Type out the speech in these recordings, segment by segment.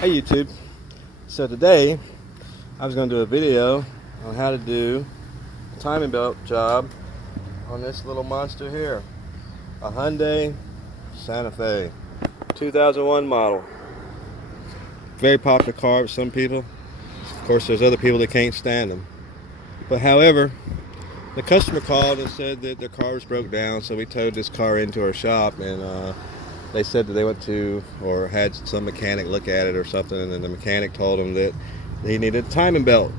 Hey YouTube. So today I was going to do a video on how to do a timing belt job on this little monster here, a Hyundai Santa Fe 2001 model. Very popular car with some people. Of course there's other people that can't stand them. But however, the customer called and said that their car was broke down, so we towed this car into our shop, and they said that they went to or had some mechanic look at it or something, and then the mechanic told them that they needed a timing belt.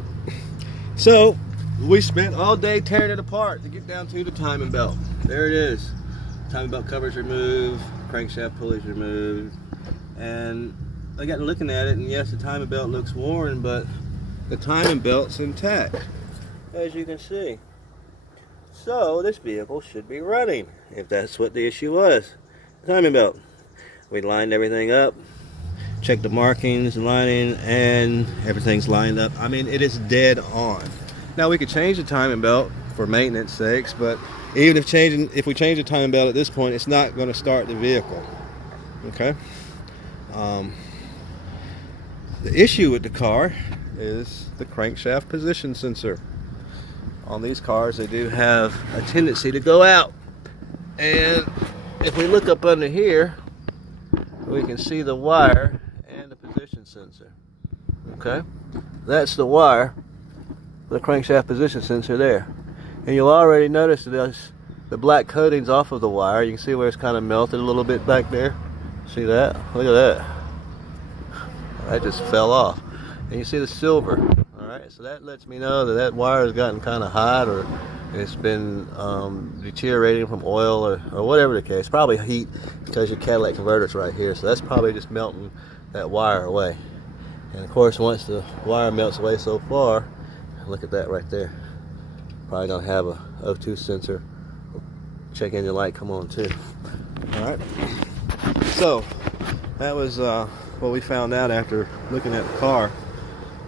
So we spent all day tearing it apart to get down to the timing belt. There it is. Timing belt covers removed, crankshaft pulleys removed, and I got to looking at it, and yes, the timing belt looks worn, but the timing belt's intact, as you can see. So this vehicle should be running, if that's what the issue was. Timing belt. We lined everything up, checked the markings, lining, and everything's lined up. I mean, it is dead on. Now we could change the timing belt for maintenance sakes, but even if we change the timing belt at this point, it's not going to start the vehicle. Okay. The issue with the car is the crankshaft position sensor. On these cars, they do have a tendency to go out, and if we look up under here, we can see the wire and the position sensor. Okay, that's the wire for the crankshaft position sensor there. And you'll already notice that the black coating's off of the wire. You can see where it's kind of melted a little bit back there. See that? Look at that. That just fell off. And you see the silver. Alright, so that lets me know that that wire has gotten kind of hot, or it's been deteriorating from oil, or whatever the case. Probably heat, because your catalytic converter's right here, so that's probably just melting that wire away. And of course, once the wire melts away so far, look at that right there. Probably gonna have a O2 sensor. Check engine light come on too. Alright, so that was what we found out after looking at the car.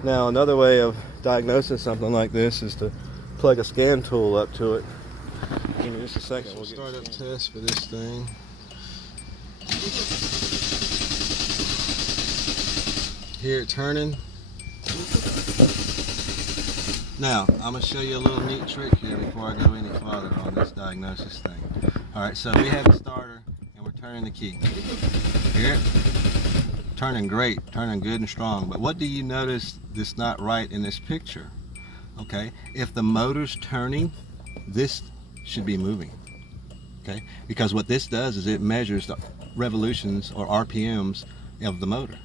Now another way of diagnosing something like this is to plug a scan tool up to it. Give me just a second. We'll start up test for this thing. Hear it turning. Now I'm going to show you a little neat trick here before I go any farther on this diagnosis thing. Alright, so we have the starter and we're turning the key. Hear it? Turning great, turning good and strong. But what do you notice that's not right in this picture? Okay, if the motor's turning, this should be moving. Okay, because what this does is it measures the revolutions or RPMs of the motor.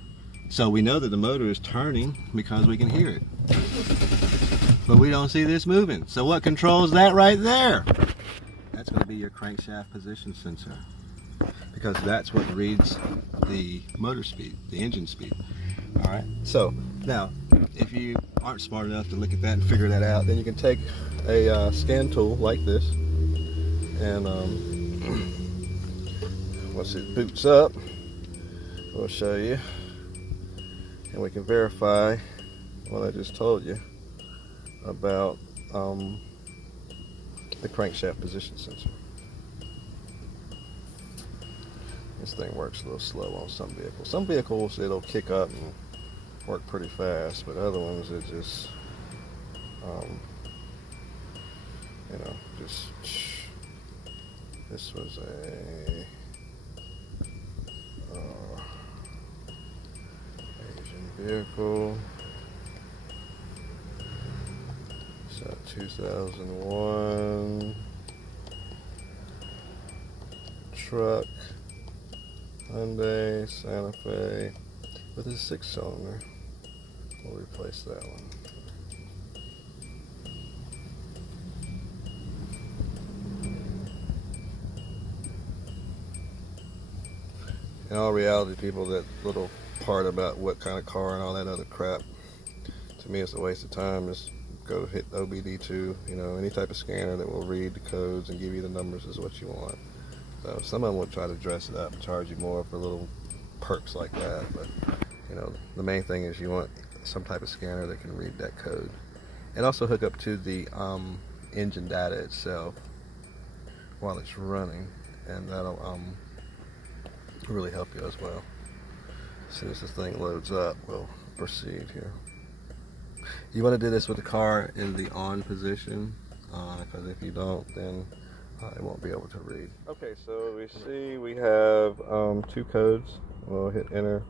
So we know that the motor is turning because we can hear it. But we don't see this moving. So what controls that right there? That's going to be your crankshaft position sensor, because that's what reads the motor speed, the engine speed. Alright, so now if you aren't smart enough to look at that and figure that out, then you can take a scan tool like this, and once it boots up, we'll show you, and we can verify what I just told you about the crankshaft position sensor. This thing works a little slow on some vehicles. Some vehicles it'll kick up and work pretty fast, but other ones it just, you know, just. This was a Asian vehicle. It's a 2001 truck. Hyundai Santa Fe with a 6-cylinder. We'll replace that one. In all reality, people, that little part about what kind of car and all that other crap, to me it's a waste of time. Just go hit OBD2, you know, any type of scanner that will read the codes and give you the numbers is what you want. So some of them will try to dress it up and charge you more for little perks like that, but you know, the main thing is you want some type of scanner that can read that code, and also hook up to the engine data itself while it's running, and that'll really help you as well. As soon as this thing loads up, we'll proceed here. You want to do this with the car in the on position, because if you don't, then it won't be able to read. Okay, so we see we have 2 codes. We'll hit enter.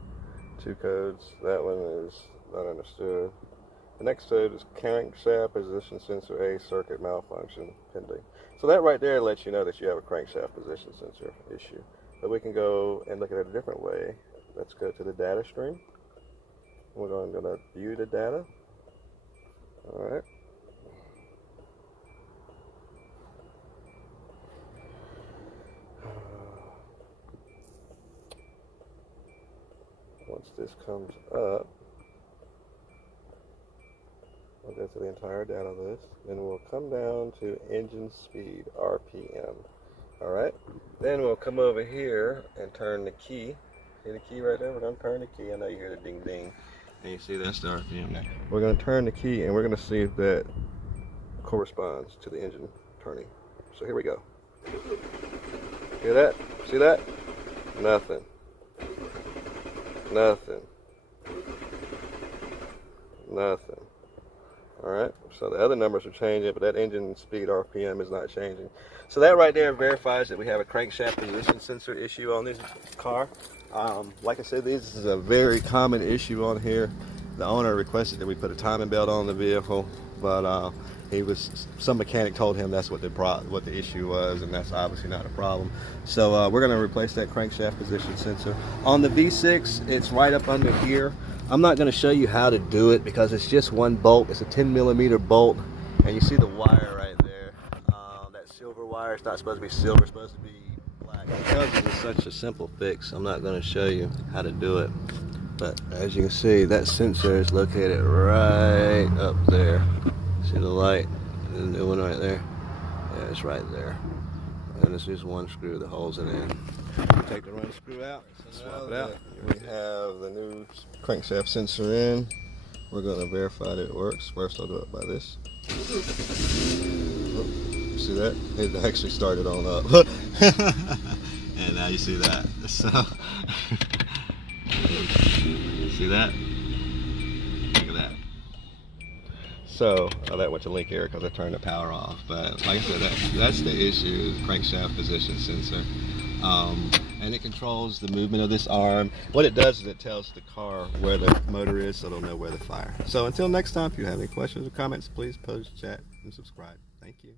2 codes. That one is not understood. The next code is crankshaft position sensor A circuit malfunction pending. So that right there lets you know that you have a crankshaft position sensor issue. But we can go and look at it a different way. Let's go to the data stream. We're going to view the data. All right. Once this comes up, we'll go to the entire data list, then we'll come down to engine speed, RPM. All right. Then we'll come over here and turn the key. See the key right there? We're going to turn the key. I know you hear the ding ding. And you see that's the RPM there. We're going to turn the key and we're going to see if that corresponds to the engine turning. So here we go. Hear that? See that? Nothing. Nothing. Nothing. Alright, so the other numbers are changing, but that engine speed RPM is not changing. So that right there verifies that we have a crankshaft position sensor issue on this car. Like I said, this is a very common issue on here. The owner requested that we put a timing belt on the vehicle, but some mechanic told him that's what the issue was, and that's obviously not a problem. So we're going to replace that crankshaft position sensor. On the V6, it's right up under here. I'm not going to show you how to do it because it's just one bolt. It's a 10mm bolt, and you see the wire right there. That silver wire, it's not supposed to be silver, it's supposed to be black. Because it's such a simple fix, I'm not going to show you how to do it. But as you can see, that sensor is located right up there. See the light? The new one right there? Yeah, it's right there. And it's just one screw that holds it in. Take the run screw out, swap it out. We have the new crankshaft sensor in. We're going to verify that it works. First I'll do it by this. Oh, see that? It actually started on up. And now you see that. So, see that? Look at that. So, that went to link error because I turned the power off. But like I said, that's the issue, is crankshaft position sensor. And it controls the movement of this arm. What it does is it tells the car where the motor is, so they'll know where to fire. So until next time, if you have any questions or comments, please post, chat, and subscribe. Thank you.